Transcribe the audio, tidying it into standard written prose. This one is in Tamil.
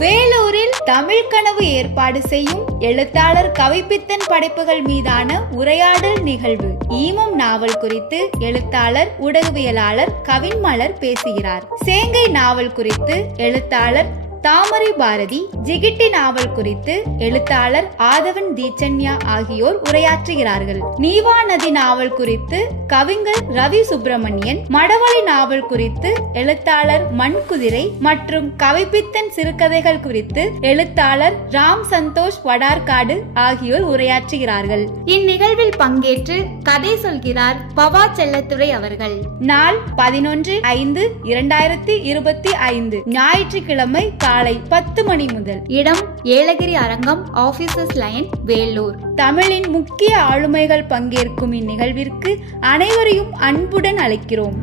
வேலூரில் தமிழ் கனவு ஏற்பாடு செய்யும் எழுத்தாளர் கவிப்பித்தன் படைப்புகள் மீதான உரையாடல் நிகழ்வு. ஈமம் நாவல் குறித்து எழுத்தாளர் ஊடகவியலாளர் கவின்மலர் பேசுகிறார். சேங்கை நாவல் குறித்து எழுத்தாளர் தாமரை பாரதி, ஜிகிட்டி நாவல் குறித்து எழுத்தாளர் ஆதவன் தீச்சன்யா ஆகியோர் உரையாற்றுகிறார்கள். நீவா நதி நாவல் குறித்து கவிஞர் ரவி சுப்பிரமணியன், மடவழி நாவல் குறித்து எழுத்தாளர் மண்குதிரை மற்றும் கவிப்பித்தன் சிறுகதைகள் குறித்து எழுத்தாளர் ராம் சந்தோஷ் வடார்காடு ஆகியோர் உரையாற்றுகிறார்கள். இந்நிகழ்வில் பங்கேற்று கதை சொல்கிறார் பவா செல்லத்துறை அவர்கள். நாள் 11/5/2025 ஞாயிற்றுக்கிழமை காலை 10 மணி முதல். இடம் ஏலகிரி அரங்கம், ஆபீசர்ஸ் லைன், வேலூர். தமிழின் முக்கிய ஆளுமைகள் பங்கேற்கும் இந்நிகழ்விற்கு அனைவரையும் அன்புடன் அழைக்கிறோம்.